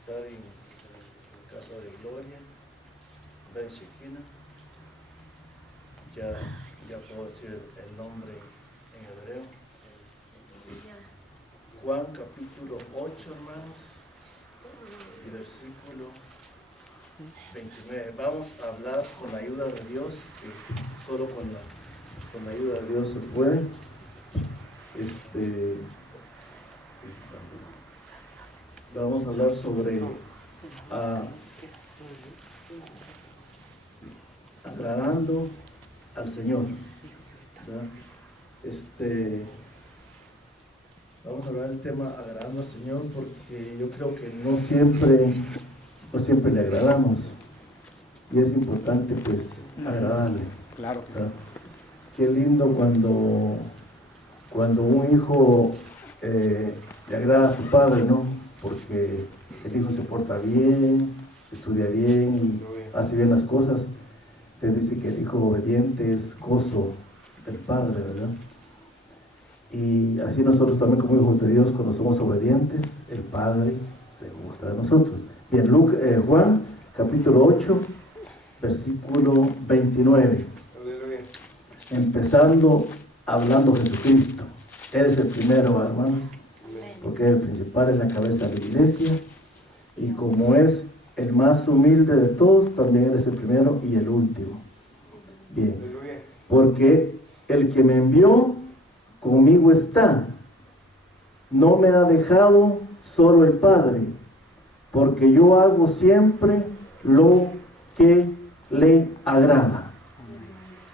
estar en el caso de Gloria, Ben Shekinah. Ya puedo decir el nombre en hebreo. Juan capítulo 8, hermanos, y versículo 29. Vamos a hablar con la ayuda de Dios, que solo con la ayuda de Dios se puede. Vamos a hablar sobre agradando al Señor. Vamos a hablar del tema agradando al Señor, porque yo creo que no siempre le agradamos, y es importante pues agradarle. Claro que sí. Qué lindo cuando un hijo le agrada a su padre, ¿no? Porque el hijo se porta bien, estudia bien y hace bien las cosas. Te dice que el hijo obediente es gozo del padre, ¿verdad? Y así nosotros también, como hijos de Dios, cuando somos obedientes, el Padre se gusta de nosotros. Bien, Juan capítulo 8, versículo 29. Empezando hablando Jesucristo. Él es el primero, hermanos, porque es el principal, es la cabeza de la iglesia, y como es el más humilde de todos, también Él es el primero y el último. Bien, porque el que me envió conmigo está, no me ha dejado solo el Padre, porque yo hago siempre lo que le agrada.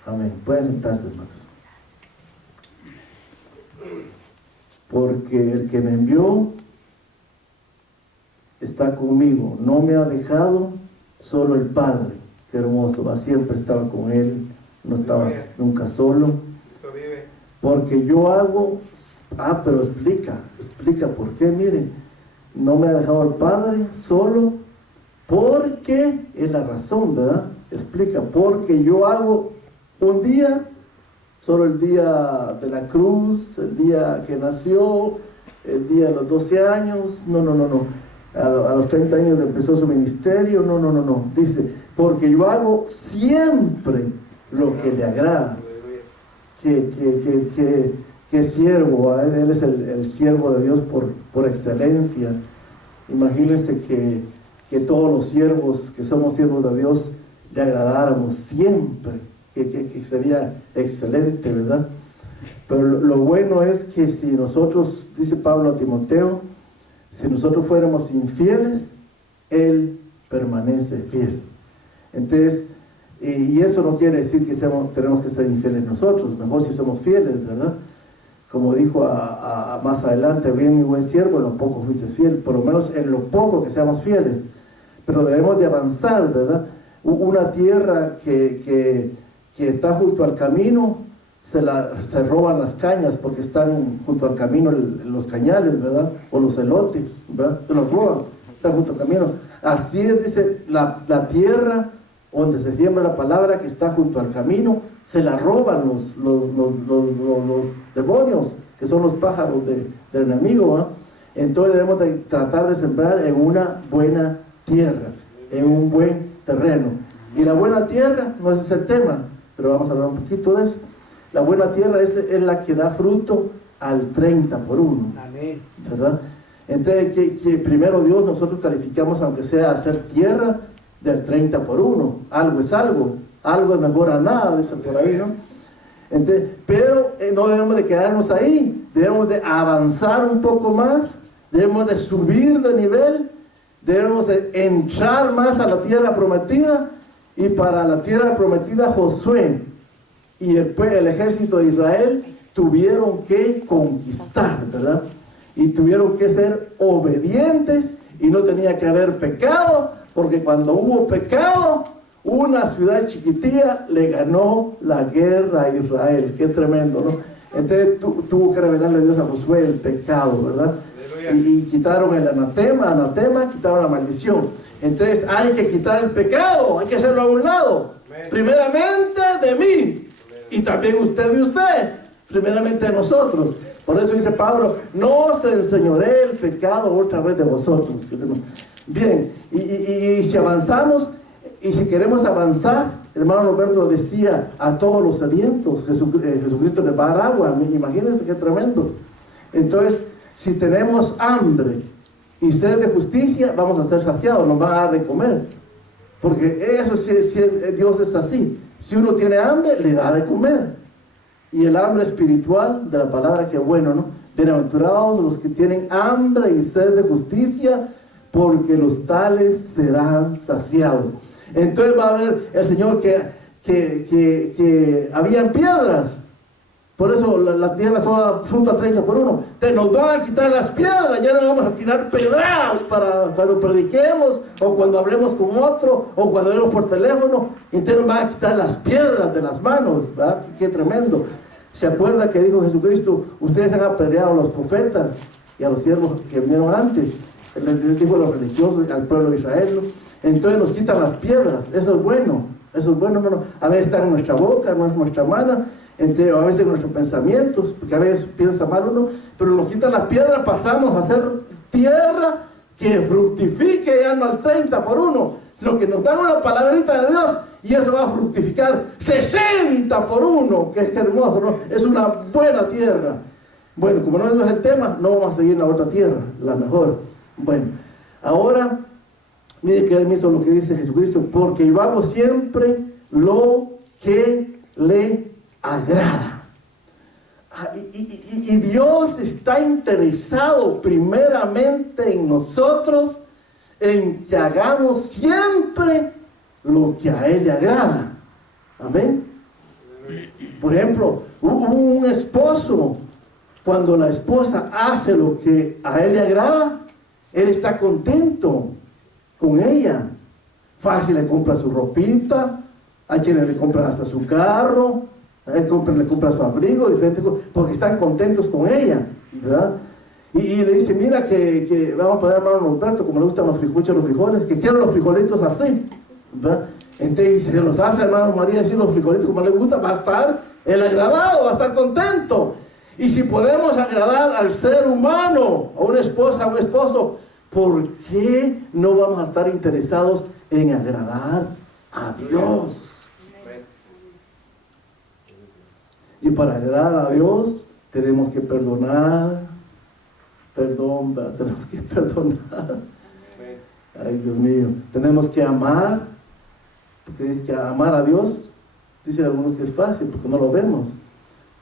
Amén. Pueden sentarse, hermanos. Porque el que me envió está conmigo, no me ha dejado solo el Padre. Qué hermoso, va, siempre estaba con Él, no estaba nunca solo. Porque yo hago, pero explica por qué. Miren, no me ha dejado el Padre solo, porque es la razón, ¿verdad? Explica, porque yo hago un día, solo el día de la cruz, el día que nació, el día de los 12 años, no. A los 30 años empezó su ministerio, no. Dice, porque yo hago siempre lo que le agrada. Que siervo, Él es el siervo de Dios por excelencia. Imagínense que todos los siervos, que somos siervos de Dios, le agradáramos siempre, que sería excelente, ¿verdad? Pero lo bueno es que si nosotros, dice Pablo a Timoteo, si nosotros fuéramos infieles, Él permanece fiel. Entonces, y eso no quiere decir que tenemos que ser infieles nosotros, mejor si somos fieles, ¿verdad? Como dijo más adelante, bien mi buen siervo, en lo poco fuiste fiel, por lo menos en lo poco que seamos fieles, pero debemos de avanzar, ¿verdad? Una tierra que está junto al camino, se roban las cañas porque están junto al camino los cañales, ¿verdad? O los elotes, ¿verdad? Se los roban, están junto al camino. Así es, dice, la tierra donde se siembra la palabra, que está junto al camino, se la roban los demonios, que son los pájaros del enemigo, ¿eh? Entonces debemos de tratar de sembrar en una buena tierra, en un buen terreno. Y la buena tierra, no ese es el tema, pero vamos a hablar un poquito de eso. La buena tierra es la que da fruto al 30 por 1. Amén. ¿Verdad? Entonces, que primero Dios, nosotros calificamos, aunque sea hacer tierra, del 30 por 1. Algo es algo es mejor a nada, dice por ahí, ¿no? Entonces, pero no debemos de quedarnos ahí, debemos de avanzar un poco más, debemos de subir de nivel, debemos de entrar más a la tierra prometida. Y para la tierra prometida, Josué y el ejército de Israel tuvieron que conquistar, ¿verdad? Y tuvieron que ser obedientes, y no tenía que haber pecado, porque cuando hubo pecado, una ciudad chiquitilla le ganó la guerra a Israel. Qué tremendo, ¿no? Entonces tuvo que revelarle a Dios a Josué el pecado, ¿verdad? Y quitaron el anatema, quitaron la maldición. Entonces hay que quitar el pecado, hay que hacerlo a un lado. Primeramente de mí, y también usted de usted, primeramente de nosotros. Por eso dice Pablo, no se enseñoree el pecado otra vez de vosotros. Bien, y si avanzamos, y si queremos avanzar, hermano Roberto decía, a todos los sedientos, Jesucristo les va a dar agua. Imagínense qué tremendo. Entonces, si tenemos hambre y sed de justicia, vamos a ser saciados, nos van a dar de comer. Porque eso sí, Dios es así. Si uno tiene hambre, le da de comer. Y el hambre espiritual, de la palabra que bueno, ¿no? Bienaventurados los que tienen hambre y sed de justicia, porque los tales serán saciados. Entonces va a ver el Señor que habían piedras. Por eso la tierra solo da fruto a 30 por 1. Te nos van a quitar las piedras, ya no vamos a tirar pedradas para cuando prediquemos, o cuando hablemos con otro, o cuando hablemos por teléfono. Entonces nos van a quitar las piedras de las manos, ¿verdad? Qué tremendo. ¿Se acuerda que dijo Jesucristo? Ustedes han apedreado a los profetas y a los siervos que vinieron antes. Les dijo a los religiosos, al pueblo de Israel, ¿no? Entonces nos quitan las piedras. Eso es bueno. Eso es bueno, hermano. A veces está en nuestra boca, no es nuestra mano. A veces en nuestros pensamientos, porque a veces piensa mal uno, pero nos quitan las piedras, pasamos a ser tierra que fructifique ya no al 30 por 1, sino que nos dan una palabrita de Dios y eso va a fructificar 60 por 1, que es hermoso, ¿no? Es una buena tierra. Bueno, como no es el tema, no vamos a seguir en la otra tierra, la mejor. Bueno, ahora, mire que hizo lo que dice Jesucristo, porque yo hago siempre lo que le agrada. Y Dios está interesado primeramente en nosotros, en que hagamos siempre lo que a Él le agrada. Amén. Por ejemplo, un esposo, cuando la esposa hace lo que a él le agrada, él está contento con ella. Fácil, le compra su ropita, hay quienes le compran hasta su carro, le compran su abrigo, diferentes cosas, porque están contentos con ella, ¿verdad? Y le dice, mira que vamos a poner a hermano Roberto, como le gustan los frijoles, que quiero los frijolitos así, ¿verdad? Entonces, si se los hace hermano María, decir los frijolitos como le gusta, va a estar el agradado, va a estar contento. Y si podemos agradar al ser humano, a una esposa, a un esposo, ¿por qué no vamos a estar interesados en agradar a Dios? Y para agradar a Dios tenemos que perdonar. Tenemos que perdonar. Ay, Dios mío. Tenemos que amar. Porque dice que amar a Dios, dicen algunos que es fácil porque no lo vemos.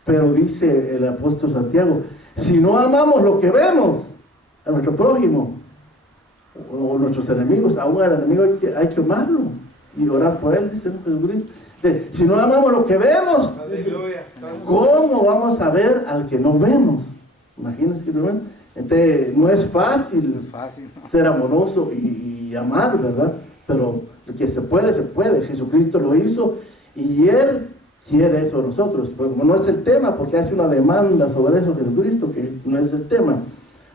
Pero dice el apóstol Santiago, si no amamos lo que vemos a nuestro prójimo o nuestros enemigos, aún al enemigo hay que amarlo y orar por él, dice Jesucristo. Si no amamos lo que vemos, ¿cómo vamos a ver al que no vemos? Imagínense que tremendo. Entonces, no es fácil ser amoroso y amar, ¿verdad? Pero lo que se puede, se puede. Jesucristo lo hizo y Él quiere eso de nosotros. Pues como no es el tema, porque hace una demanda sobre eso Jesucristo, que no es el tema.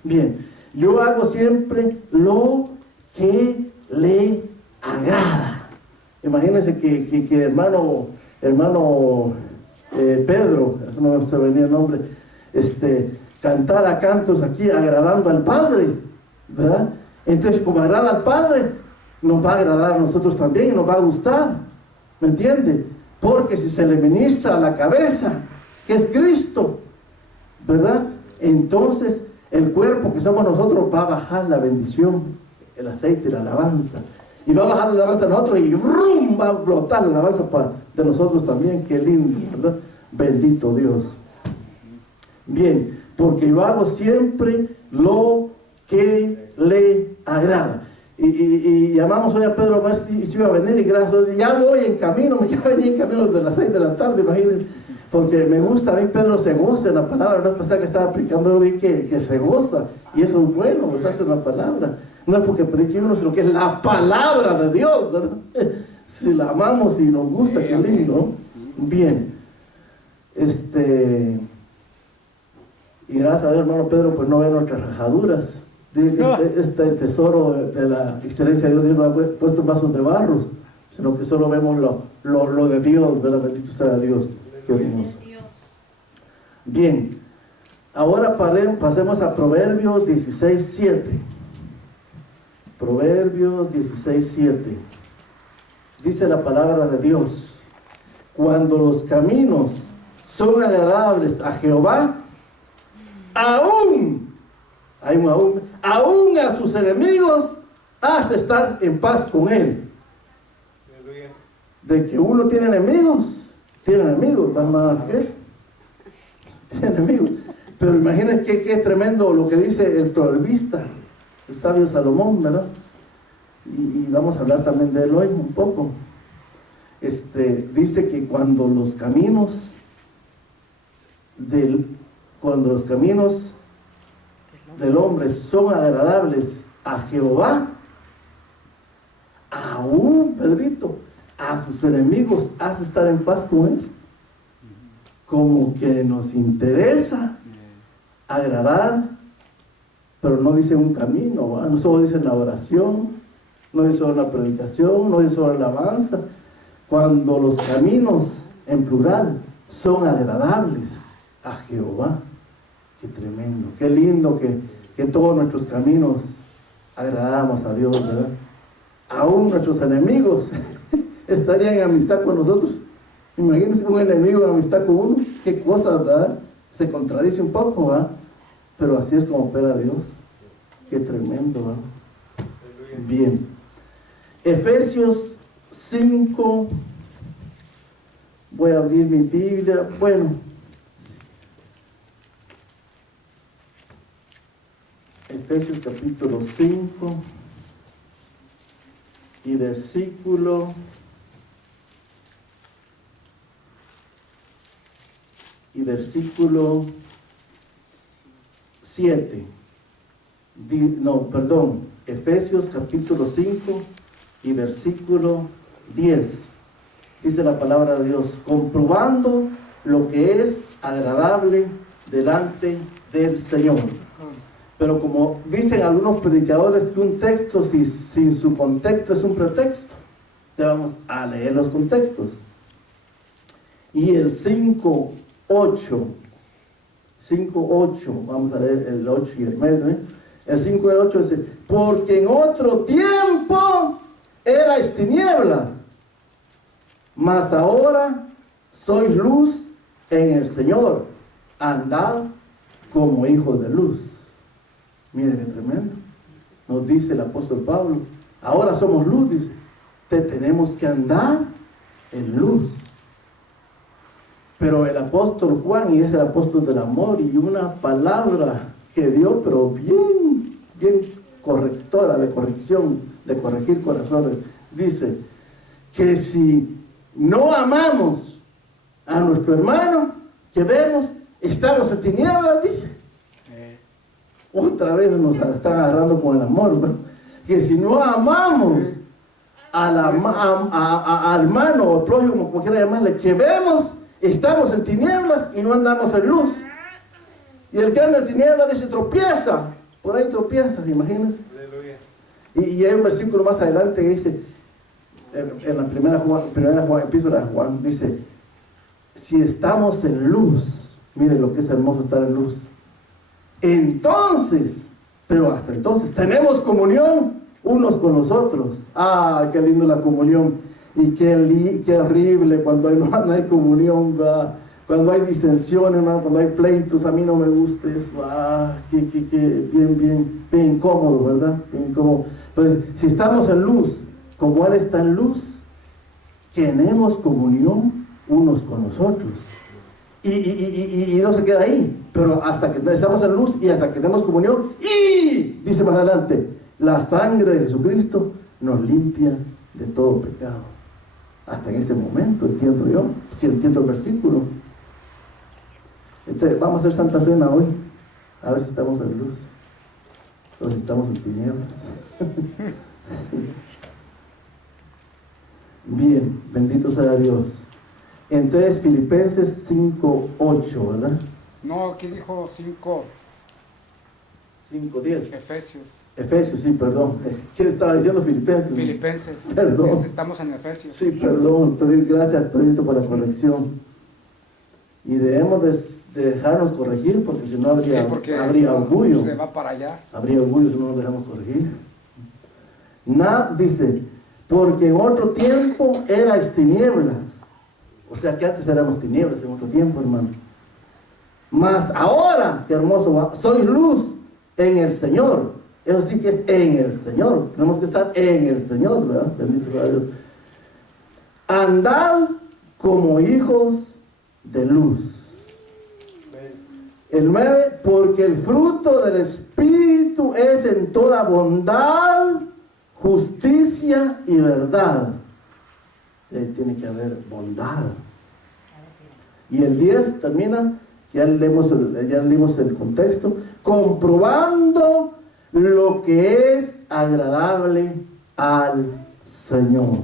Bien, yo hago siempre lo que le agrada. Imagínense que hermano Pedro, eso no me venía el nombre, cantara cantos aquí agradando al Padre, ¿verdad? Entonces, como agrada al Padre, nos va a agradar a nosotros también y nos va a gustar, ¿me entiende? Porque si se le ministra a la cabeza, que es Cristo, ¿verdad? Entonces el cuerpo que somos nosotros va a bajar la bendición, el aceite, la alabanza, y va a bajar la alabanza de nosotros y ¡rum! Va a brotar la alabanza de nosotros también. Qué lindo, ¿verdad? Bendito Dios. Bien, porque yo hago siempre lo que le agrada. Y llamamos hoy a Pedro a ver si iba a venir, y gracias a Dios, ya voy en camino, ya venía en camino desde las 6 de la tarde, imagínense, porque me gusta, a mí Pedro se goza en la palabra. No es pasada que estaba aplicando, yo vi que se goza, y eso es bueno, gozarse en la palabra. No es porque predique uno, sino que es la palabra de Dios, ¿verdad? Si la amamos y nos gusta, qué lindo. Bien, y gracias a Dios, hermano Pedro, pues no ve nuestras rajaduras. Dice que este tesoro de la excelencia de Dios no ha puesto en vasos de barros, sino que solo vemos lo de Dios, ¿verdad? Bendito sea Dios. Bien, Ahora pasemos a Proverbios 16:7. Proverbios 16:7. Dice la palabra de Dios: cuando los caminos son agradables a Jehová, aún a sus enemigos hace estar en paz con él. De que uno tiene enemigos, ¿verdad? Tiene enemigos. Pero imagínense qué tremendo lo que dice el proverbista, el sabio Salomón, ¿verdad? Y vamos a hablar también de él hoy un poco. Dice que cuando los caminos del hombre son agradables a Jehová, aún, Pedrito, a sus enemigos hace estar en paz con él. Como que nos interesa agradar, pero no dice un camino, ¿va? No solo dice la oración, no dice solo la predicación, no dice solo la alabanza. Cuando los caminos, en plural, son agradables a Jehová, qué tremendo, qué lindo que todos nuestros caminos agradáramos a Dios, ¿verdad? Aún nuestros enemigos estarían en amistad con nosotros. Imagínense un enemigo en amistad con uno, qué cosa, ¿verdad? Se contradice un poco, ¿verdad? Pero así es como opera Dios. Qué tremendo, ¿verdad? Bien. Efesios 5. Voy a abrir mi Biblia. Bueno. Efesios capítulo 5 y versículo 7. Efesios capítulo 5 y versículo 10. Dice la palabra de Dios: comprobando lo que es agradable delante del Señor. Pero como dicen algunos predicadores que un texto sin su contexto es un pretexto, te vamos a leer los contextos. Y el 5:8, vamos a leer el 8 y el medio, El 5 y el 8 dice: porque en otro tiempo erais tinieblas, mas ahora sois luz en el Señor, andad como hijos de luz. Miren qué tremendo. Nos dice el apóstol Pablo, ahora somos luz, dice, tenemos que andar en luz. Pero el apóstol Juan, y es el apóstol del amor, y una palabra que dio, pero bien correctora, de corrección, de corregir corazones, dice que si no amamos a nuestro hermano que vemos, estamos en tinieblas, dice. Otra vez nos están agarrando con el amor, ¿no? Que si no amamos al hermano o prójimo, como quiera llamarle, que vemos, estamos en tinieblas y no andamos en luz. Y el que anda en tinieblas dice tropieza, por ahí tropieza, imagínense. Y hay un versículo más adelante que dice, en la primera epístola de Juan, dice: si estamos en luz, miren lo que es hermoso estar en luz. Entonces, pero hasta entonces, tenemos comunión unos con los otros. ¡Ah, qué lindo la comunión! Y qué horrible cuando no hay comunión, ¿verdad? Cuando hay disensiones, hermano, cuando hay pleitos. A mí no me gusta eso. ¡Ah, qué bien incómodo, ¿verdad? Bien incómodo. Pues, si estamos en luz, como Él está en luz, tenemos comunión unos con los otros. Y no se queda ahí, pero hasta que estamos en luz y hasta que tenemos comunión, y dice más adelante, la sangre de Jesucristo nos limpia de todo pecado. Hasta en ese momento entiendo yo, si entiendo el versículo. Entonces vamos a hacer Santa Cena hoy, a ver si estamos en luz o si estamos en tinieblas. Bien, bendito sea Dios. Entonces, Filipenses 5:8, ¿verdad? No, aquí dijo 5:10. Efesios, sí, perdón. ¿Quién estaba diciendo Filipenses? Filipenses. Perdón. Estamos en Efesios. Sí, perdón. Gracias, Pedrito, por la corrección. Y debemos dejarnos corregir, porque si no Sí, habría, porque habría orgullo. se va para allá. Habría orgullo si no nos dejamos corregir. Dice, porque en otro tiempo erais tinieblas. O sea que antes éramos tinieblas en otro tiempo, hermano. Mas ahora, qué hermoso va, sois luz en el Señor. Eso sí que es en el Señor. Tenemos que estar en el Señor, ¿verdad? Bendito sea Dios. Andad como hijos de luz. El 9, porque el fruto del Espíritu es en toda bondad, justicia y verdad. Tiene que haber bondad. Y el 10 termina, ya leímos el contexto, comprobando lo que es agradable al Señor.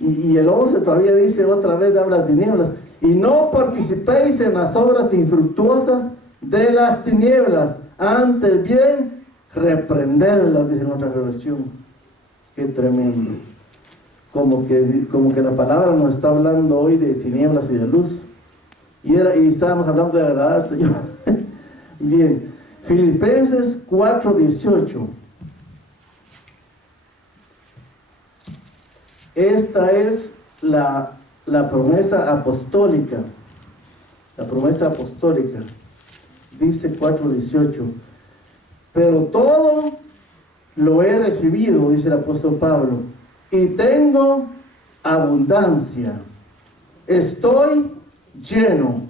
Y el 11 todavía dice, otra vez habla de tinieblas, y no participéis en las obras infructuosas de las tinieblas, antes bien reprendedlas, dice en otra versión. Qué tremendo. Como que la palabra nos está hablando hoy de tinieblas y de luz. Y estábamos hablando de agradar al Señor. Bien, Filipenses 4:18. Esta es la promesa apostólica. La promesa apostólica. Dice 4:18. Pero todo lo he recibido, dice el apóstol Pablo, y tengo abundancia. Estoy lleno,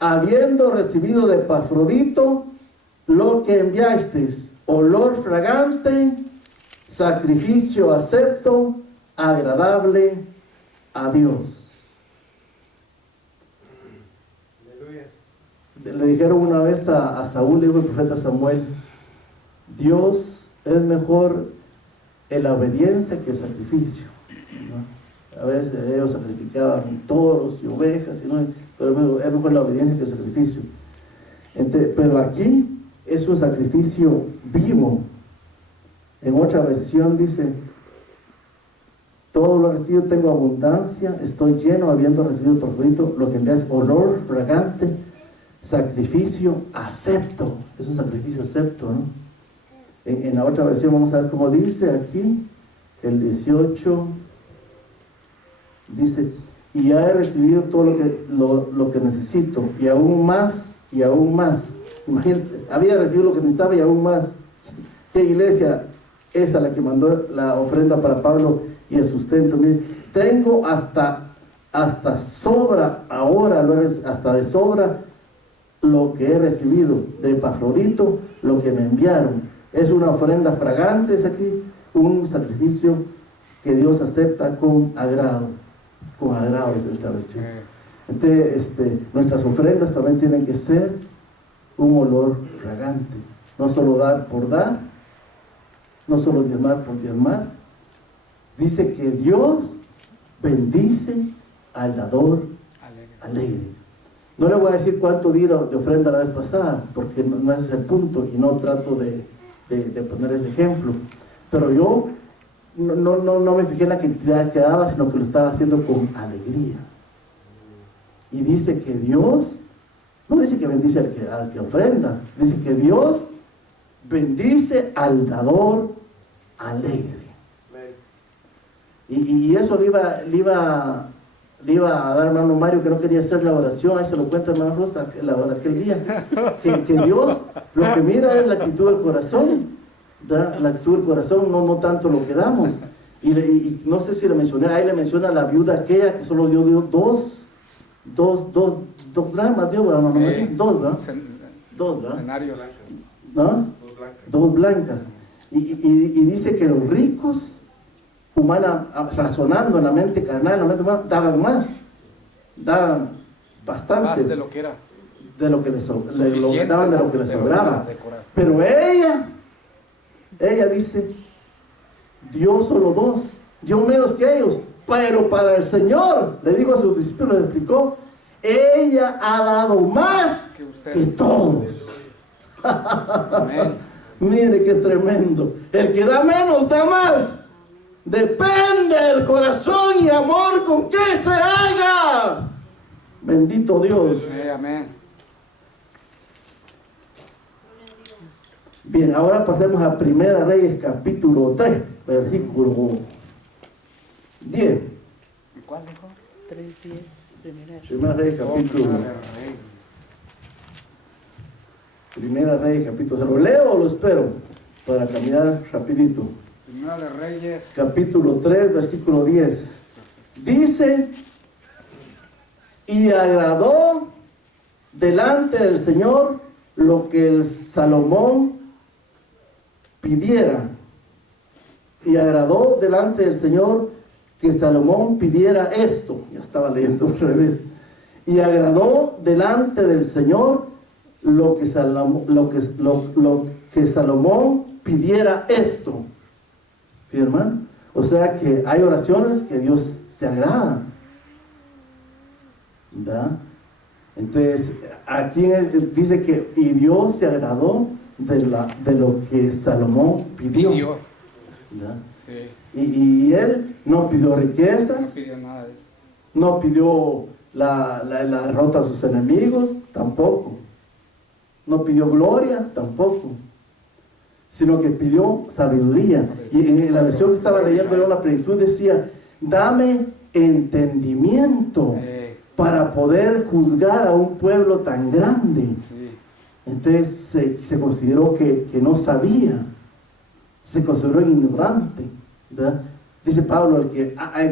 habiendo recibido de Epafrodito lo que enviasteis, olor fragante, sacrificio acepto, agradable a Dios. Le dijeron una vez a Saúl, le dijo el profeta Samuel, Dios es mejor en la obediencia que el sacrificio, ¿no? A veces ellos sacrificaban toros y ovejas, pero es mejor la obediencia que el sacrificio. Pero aquí es un sacrificio vivo. En otra versión dice, todo lo recibido tengo abundancia, estoy lleno, habiendo recibido por fruto lo que envías, olor fragante, sacrificio acepto. Es un sacrificio acepto, ¿no? En la otra versión vamos a ver cómo dice aquí, el 18, dice, y ya he recibido todo lo que necesito, y aún más, y aún más. Imagínate, había recibido lo que necesitaba y aún más. ¿Qué iglesia es a la que mandó la ofrenda para Pablo y el sustento? Mire, tengo hasta sobra ahora, hasta de sobra lo que he recibido de Epafrodito, lo que me enviaron. Es una ofrenda fragante, es aquí un sacrificio que Dios acepta con agrado es esta versión. Entonces, nuestras ofrendas también tienen que ser un olor fragante, no solo dar por dar, no solo diezmar por diezmar. Dice que Dios bendice al dador alegre. No le voy a decir cuánto di de ofrenda la vez pasada, porque no es el punto y no trato de poner ese ejemplo, pero yo no me fijé en la cantidad que daba, sino que lo estaba haciendo con alegría. Y dice que Dios, no dice que bendice al que ofrenda, dice que Dios bendice al dador alegre. Y eso le iba a dar hermano Mario, que no quería hacer la oración, ahí se lo cuenta hermano Rosa aquel día, que Dios lo que mira es la actitud del corazón, ¿verdad? La actitud del corazón, no tanto lo que damos. Y no sé si le mencioné, ahí le menciona a la viuda aquella que solo dio dos dramas, dio, ¿verdad? Dos, ¿verdad? Dos, ¿verdad? ¿No? Dos blancas. Y dice que los ricos, razonando en la mente carnal, en la mente humana, daban bastante más de lo que era, de lo que les daban, de lo que les sobraba. Pero ella dice, dio solo dos, dio menos que ellos, pero para el Señor, le digo a sus discípulos, le explicó, ella ha dado más que todos. Amén. Mire qué tremendo. El que da menos da más. Depende del corazón y amor con que se haga. Bendito Dios. Amén. Bien, ahora pasemos a Primera Reyes capítulo 3, versículo 10. ¿Cuál dijo? 3:10, Primera Reyes capítulo. Primera Reyes capítulo 0. ¿Leo o lo espero? Para caminar rapidito. Primera de Reyes. Capítulo 3, versículo 10. Dice, y agradó delante del Señor lo que el Salomón pidiera. Y agradó delante del Señor que Salomón pidiera esto. Ya estaba leyendo al revés. Y agradó delante del Señor lo que Salomón pidiera esto. ¿Sí, hermano? O sea que hay oraciones que Dios se agrada. ¿Verdad? Entonces, aquí dice que y Dios se agradó de lo que Salomón pidió. ¿Verdad? Sí. Y él no pidió No riquezas, pidió nada de eso. no pidió la derrota a sus enemigos, tampoco. No pidió gloria, tampoco. Sino que pidió sabiduría. Y en la versión que estaba leyendo yo, la plenitud decía, dame entendimiento para poder juzgar a un pueblo tan grande. Sí. Entonces se consideró que no sabía, se consideró ignorante, ¿verdad? Dice Pablo, el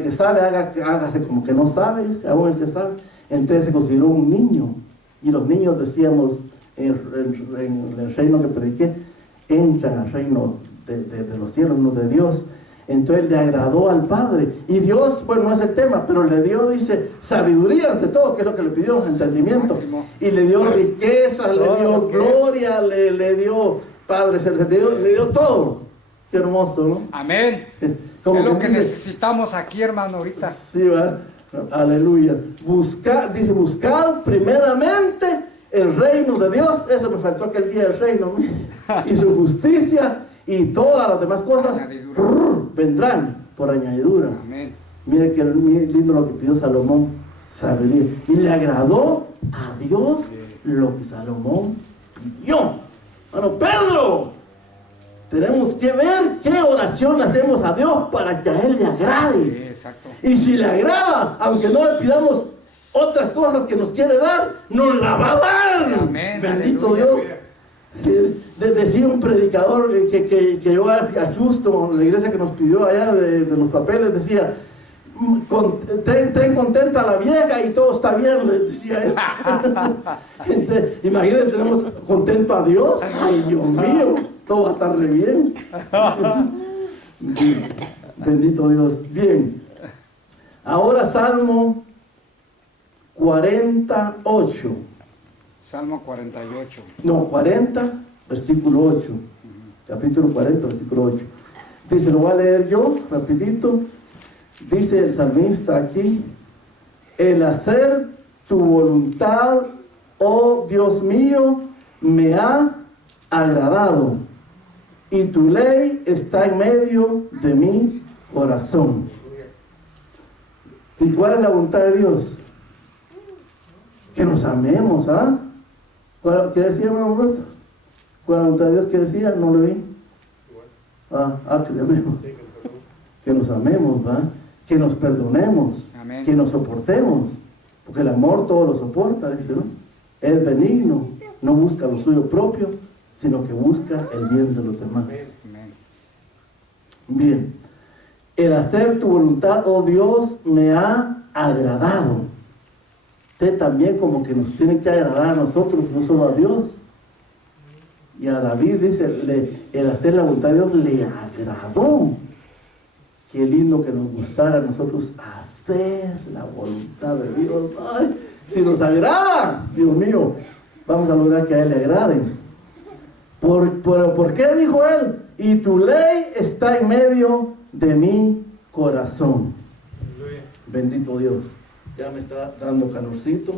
que sabe, hágase como que no sabe, aún el que sabe. Entonces se consideró un niño, y los niños decíamos en el reino que prediqué, entran al reino de los cielos, no de Dios. Entonces le agradó al Padre, y Dios, bueno, no es el tema, pero le dio, dice, sabiduría ante todo, que es lo que le pidió, entendimiento, Máximo. y le dio riquezas, le dio gloria, le dio Padre, le dio todo. Qué hermoso, ¿no? Amén. Como Es lo que dice, necesitamos aquí, hermano, ahorita. sí, va, aleluya. Dice, buscad primeramente el reino de Dios. Eso me faltó aquel día, el reino, ¿no? Y su justicia, y todas las demás cosas vendrán por añadidura. Amén. Mire qué lindo lo que pidió Salomón, sabiduría. Y le agradó a Dios lo que Salomón pidió. Bueno, Pedro, tenemos que ver qué oración le hacemos a Dios para que a Él le Sí, agrade. exacto. Y si le agrada, aunque no le pidamos otras cosas que nos quiere dar, nos la va a dar. Amén, Bendito aleluya. Dios. Decía un predicador que yo a Houston, la iglesia que nos pidió allá de los papeles, decía, ten contenta a la vieja y todo está bien, le decía él. Imagínense, tenemos contento a Dios. Ay, Dios mío, todo va a estar re bien. Bendito Dios. Bien. Ahora Salmo 48. Salmo 48. No, 40, versículo 8. Capítulo 40, versículo 8. Dice, lo voy a leer yo, rapidito. Dice el salmista aquí, el hacer tu voluntad, oh Dios mío, me ha agradado, y tu ley está en medio de mi corazón. ¿Y cuál es la voluntad de Dios? Que nos amemos, ¿ah? ¿Qué decía, hermano Roberto? ¿Cuál es la voluntad de Dios? ¿Qué decía? No lo vi. Que le amemos. Que nos amemos, ¿va? Que nos perdonemos. Amén. Que nos soportemos. Porque el amor todo lo soporta, dice, ¿no? Es benigno, no busca lo suyo propio, sino que busca el bien de los demás. Amén. Bien. El hacer tu voluntad, oh Dios, me ha agradado. Usted también como que nos tiene que agradar a nosotros, no solo a Dios. Y a David dice, el hacer la voluntad de Dios le agradó. Qué lindo que nos gustara a nosotros hacer la voluntad de Dios. Ay, si nos agrada, Dios mío, vamos a lograr que a Él le agraden. ¿Por qué dijo Él? Y tu ley está en medio de mi corazón. Bendito Dios. Ya me está dando calorcito.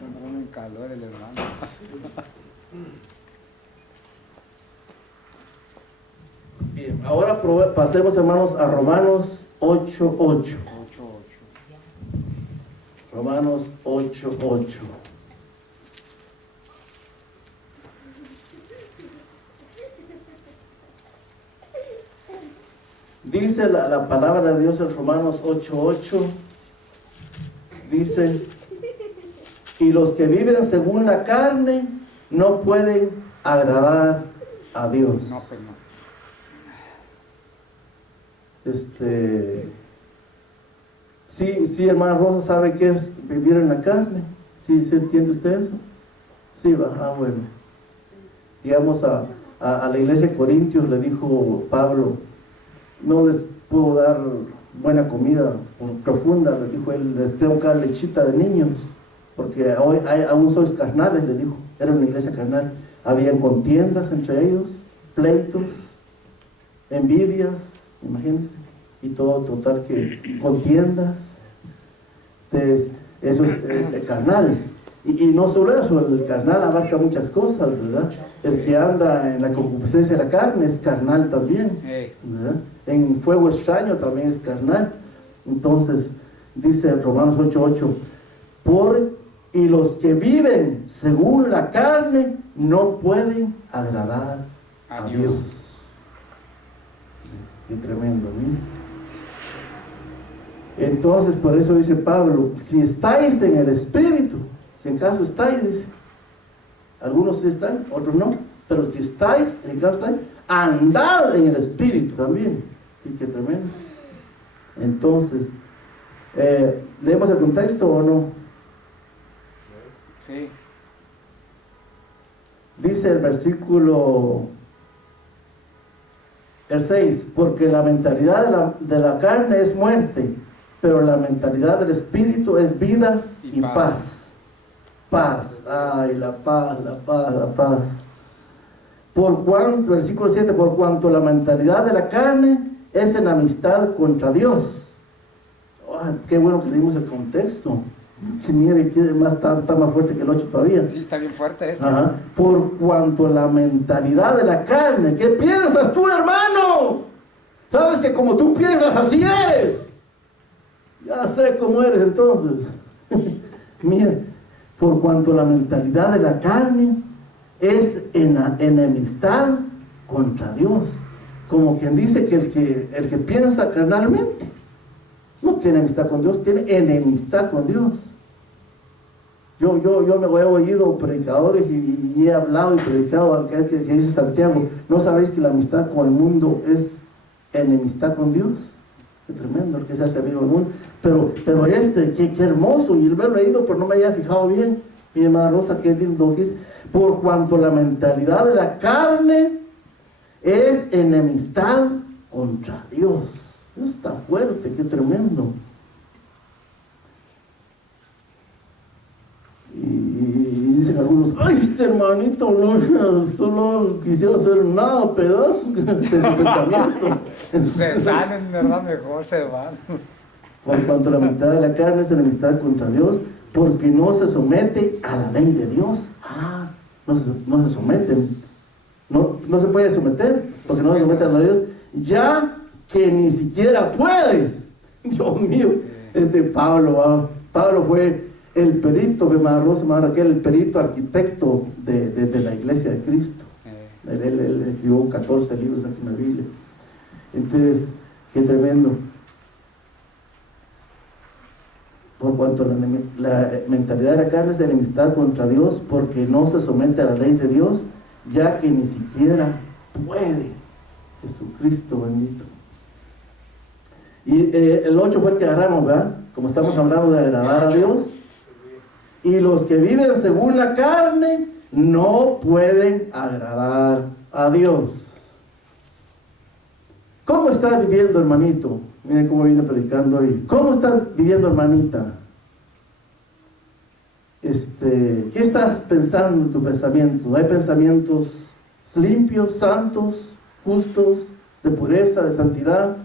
En calor el hermano. Bien, ahora pasemos, hermanos, a Romanos 8:8. Romanos 8:8. Dice la palabra de Dios en Romanos 8:8. Dice, y los que viven según la carne no pueden agradar a Dios. No, pues no. Sí, hermana Rosa, ¿sabe qué es vivir en la carne? ¿Sí entiende usted eso? Sí, va, bueno. Digamos, a la iglesia de Corintios le dijo Pablo, no les puedo dar buena comida profunda, le dijo él, les tengo que dar lechita de niños, porque hoy aún sois carnales, le dijo, era una iglesia carnal, habían contiendas entre ellos, pleitos, envidias, imagínense, y todo total que contiendas. Entonces, eso es carnal. Y no solo eso, el carnal abarca muchas cosas, ¿verdad? El que anda en la concupiscencia de la carne es carnal también, ¿verdad? En fuego extraño también es carnal. Entonces, dice Romanos 8:8, y los que viven según la carne no pueden agradar a Dios. Qué tremendo, ¿no? Entonces, por eso dice Pablo, si estáis en el Espíritu, si en caso estáis, dice, algunos sí están, otros no, pero si estáis, en caso estáis, andad en el Espíritu también. Y qué tremendo. Entonces, ¿leemos el contexto o no? Sí. Dice el versículo, el 6, porque la mentalidad de la carne es muerte, pero la mentalidad del Espíritu es vida y paz. Paz, ay, la paz. Por cuanto, versículo 7, por cuanto la mentalidad de la carne es enemistad contra Dios. Oh, qué bueno que leímos el contexto. Sí, mire, está más fuerte que el 8 todavía. Sí, está bien fuerte esto. Ajá. Por cuanto la mentalidad de la carne, ¿qué piensas tú, hermano? Sabes que como tú piensas, así eres. Ya sé cómo eres entonces. Mira, por cuanto la mentalidad de la carne es enemistad contra Dios. Como quien dice que el que piensa carnalmente no tiene amistad con Dios, tiene enemistad con Dios. Yo me he oído predicadores y he hablado y predicado que dice Santiago, ¿no sabéis que la amistad con el mundo es enemistad con Dios? Qué tremendo el que se hace amigo del mundo. Pero qué hermoso, y lo he leído pero no me había fijado bien. Mi hermana Rosa, qué lindo dice, por cuanto la mentalidad de la carne es enemistad contra Dios. Dios está fuerte, qué tremendo. Y dicen algunos, ay, este hermanito no quisiera hacer nada, pedazos de su pensamiento. Se salen, ¿verdad? Mejor se van. Por cuanto la mitad de la carne es enemistad contra Dios, porque no se somete a la ley de Dios. No se someten. No se puede someter, porque no se somete a la ley de Dios, ya que ni siquiera puede. Dios mío, Pablo fue el perito, hermana Rosa, hermana Raquel, el perito arquitecto de la iglesia de Cristo. Él escribió 14 libros aquí en la Biblia. Entonces, qué tremendo. Por cuanto la mentalidad de la carne es de enemistad contra Dios, porque no se somete a la ley de Dios, ya que ni siquiera puede. Jesucristo bendito. Y el 8 fue el que agarramos, ¿verdad? Como estamos hablando de agradar a Dios. Y los que viven según la carne no pueden agradar a Dios. ¿Cómo estás viviendo, hermanito? Miren cómo viene predicando hoy. ¿Cómo estás viviendo, hermanita? ¿Qué estás pensando en tu pensamiento? ¿Hay pensamientos limpios, santos, justos, de pureza, de santidad,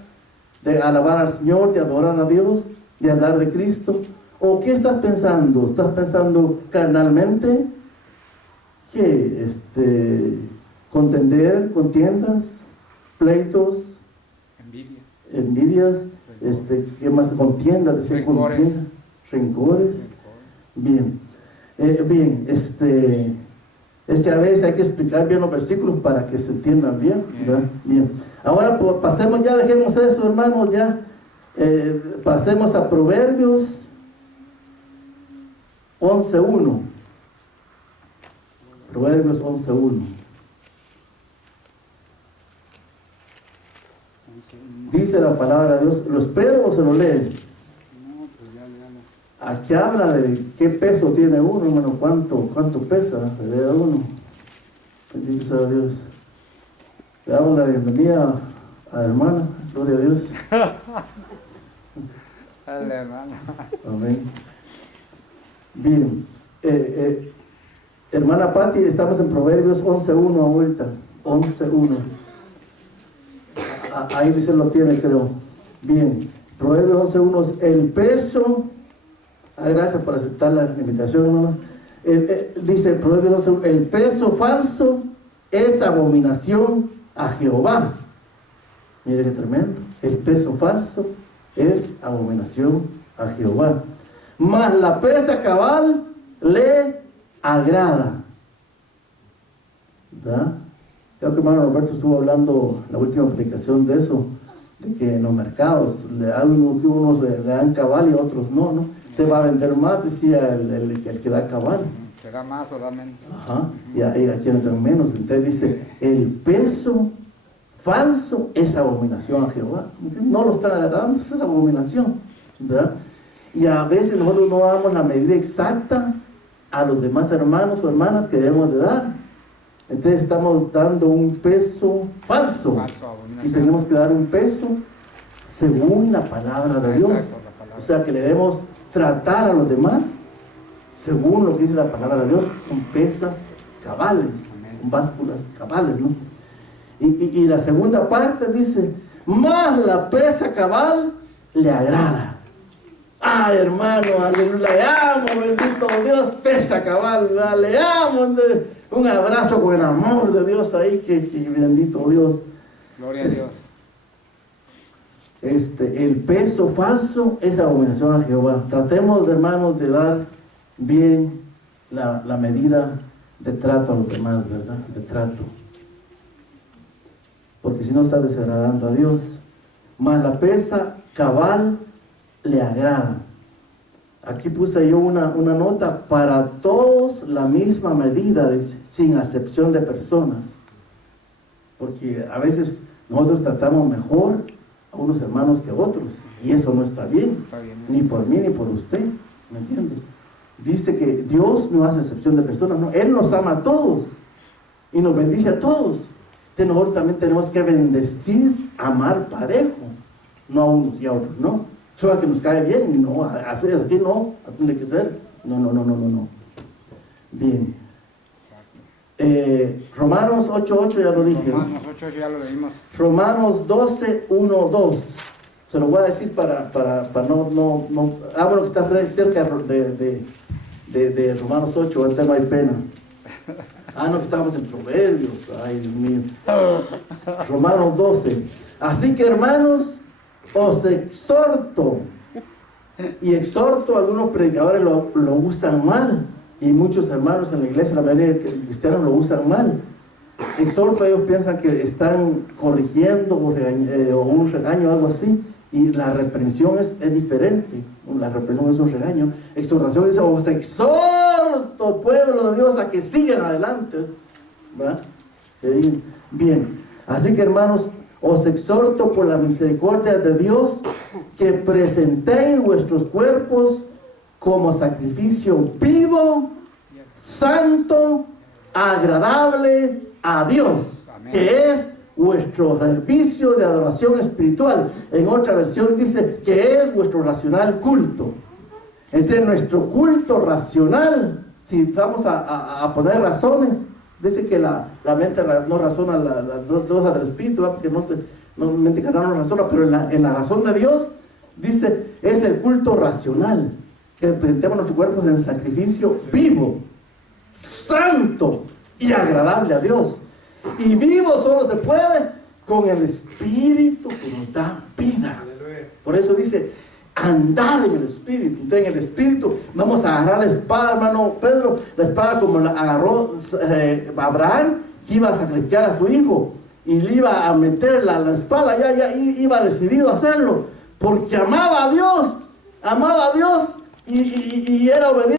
de alabar al Señor, de adorar a Dios, de hablar de Cristo? ¿O qué estás pensando? ¿Estás pensando carnalmente? ¿Qué? Contender, contiendas, pleitos, envidias, ¿qué más? Contiendas, decir, rencores. rencores. Bien. Bien, es que a veces hay que explicar bien los versículos para que se entiendan bien, ¿verdad? Bien. Ahora pues, pasemos ya, dejemos eso, hermanos, ya. Pasemos a Proverbios 11:1. Proverbios 11:1. Dice la palabra de Dios. ¿Lo espero o se lo leen? Aquí habla de qué peso tiene uno, hermano, cuánto pesa le da uno. Bendito sea Dios. Le damos la bienvenida a la hermana, gloria a Dios. Dale, hermano. Amén. Bien, hermana Patti, estamos en Proverbios 11:1 ahorita, 11:1. Ahí dice lo tiene, creo. Bien, Proverbios 11:1 es el peso. Gracias por aceptar la invitación, hermano. Dice Proverbios 11:1, el peso falso es abominación a Jehová. Mire qué tremendo. El peso falso es abominación a Jehová. Mas la pesa cabal le agrada. ¿Verdad? Creo que hermano Roberto estuvo hablando en la última predicación de eso, de que en los mercados hay unos le dan cabal y otros no. Te va a vender más, decía el que da cabal. ¿Te da más o da menos? Ajá, y aquí dan menos. Entonces dice, el peso falso es abominación a Jehová. No lo están agradando, es abominación, ¿verdad? Y a veces nosotros no damos la medida exacta a los demás hermanos o hermanas que debemos de dar. Entonces estamos dando un peso falso. Y tenemos que dar un peso según la palabra de Dios. O sea que debemos tratar a los demás según lo que dice la palabra de Dios, con pesas cabales, con básculas cabales, ¿no? Y la segunda parte dice, más la pesa cabal le agrada. Ay, hermano, aleluya, le amo, bendito Dios, pesa cabal, ¿verdad? Le amo, un abrazo con el amor de Dios ahí, que bendito Dios. Gloria a Dios. El peso falso es abominación a Jehová. Tratemos, hermanos, de dar bien la medida de trato a los demás, ¿verdad? De trato. Porque si no está desagradando a Dios. Mas la pesa cabal le agrada. Aquí puse yo una nota, para todos la misma medida, dice, sin acepción de personas. Porque a veces nosotros tratamos mejor a unos hermanos que a otros, y eso no está bien, ni por mí ni por usted, ¿me entiende? Dice que Dios no hace excepción de personas, no, Él nos ama a todos y nos bendice a todos. Entonces nosotros también tenemos que bendecir, amar parejo, no a unos y a otros, no. Solo a que nos cae bien, no, así no, tiene que ser, no. Bien. Romanos 8:8 ya lo dije. Romanos 8 ya lo leímos. Romanos 12:1-2. Se lo voy a decir para no. Bueno, que está cerca de Romanos 8, ahorita no hay pena. No, que estamos en Proverbios. Ay, Dios mío. Romanos 12. Así que, hermanos, os exhorto. Y exhorto, algunos predicadores lo usan mal. Y muchos hermanos en la iglesia, la mayoría de cristianos lo usan mal. Exhorto, ellos piensan que están corrigiendo o un regaño o algo así. Y la reprensión es diferente. La reprensión es un regaño. Exhortación dice, os exhorto, pueblo de Dios, a que sigan adelante. ¿Verdad? Bien. Así que, hermanos, os exhorto por la misericordia de Dios que presentéis vuestros cuerpos como sacrificio vivo, santo, agradable a Dios. Amén. Que es vuestro servicio de adoración espiritual. En otra versión dice que es vuestro racional culto. Entonces nuestro culto racional, si vamos a poner razones, dice que la mente no razona las dos cosas del espíritu, ¿verdad? Porque no mente carnal no razona, pero en la razón de Dios dice es el culto racional, que presentemos nuestros cuerpos en sacrificio vivo, santo y agradable a Dios. Y vivo solo se puede con el Espíritu que nos da vida. Por eso dice, andar en el Espíritu. Entonces, en el Espíritu vamos a agarrar la espada, hermano Pedro, la espada como la agarró Abraham, que iba a sacrificar a su hijo, y le iba a meter la espada, ya iba decidido a hacerlo, porque amaba a Dios, y era obediente.